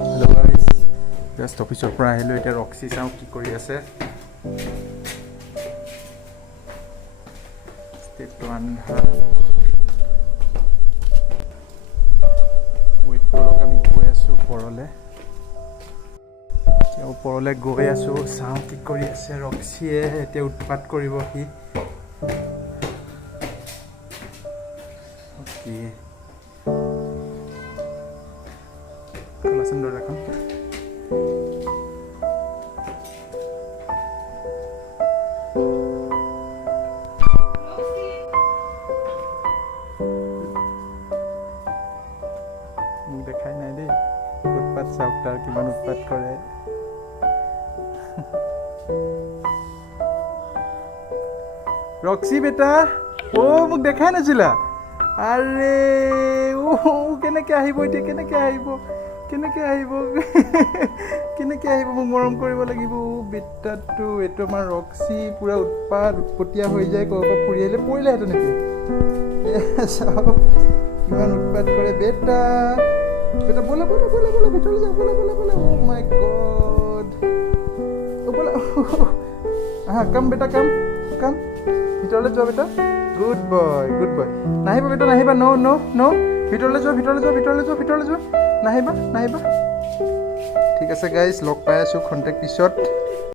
Hello' guys, just অফিচৰ পৰা আহিলোঁ। এতিয়া ৰক্সি চাওঁ কি কৰি আছে। ষ্টেটটো আন্ধাৰ। ৱেইট কৰক, আমি গৈ আছোঁ ওপৰলৈ। এতিয়া ওপৰলৈ গৈ আছোঁ, চাওঁ কি কৰি আছে ৰক্সিয়ে। এতিয়া উৎপাত কৰিব সি। অ'কে, খোলাচোন দৰ্জাখন। মোক দেখাই নাই দেই। উৎপাত চাওক, তাৰ কিমান উৎপাত কৰে। ৰক্সি বেটা, মোক দেখাই নাছিলা? আৰে কেনেকৈ আহিব এতিয়া? কেনেকৈ আহিব? মোক মৰম কৰিব লাগিব। বেটাটো এইটো আমাৰ ৰক্সি পূৰা উৎপতীয়া হৈ যায়। ক'ৰবাৰ ফুৰি আহিলে পৰিলেহেঁতেন এতিয়া। চাওক কিমান উৎপাত কৰে। বেটা ব'লা ভিতৰলৈ যাওঁ, ব'লা। অ' মাই গড, ব'লা। কাম বেটা, কাম ভিতৰলৈ যোৱা বেটা। Good boy. নাহিবা বেটা, নাহিবা। ন' ভিতৰলৈ যোৱা। নাহিবা। ঠিক আছে গাইজ, লগ পাই আছোঁ খন্তেক পিছত।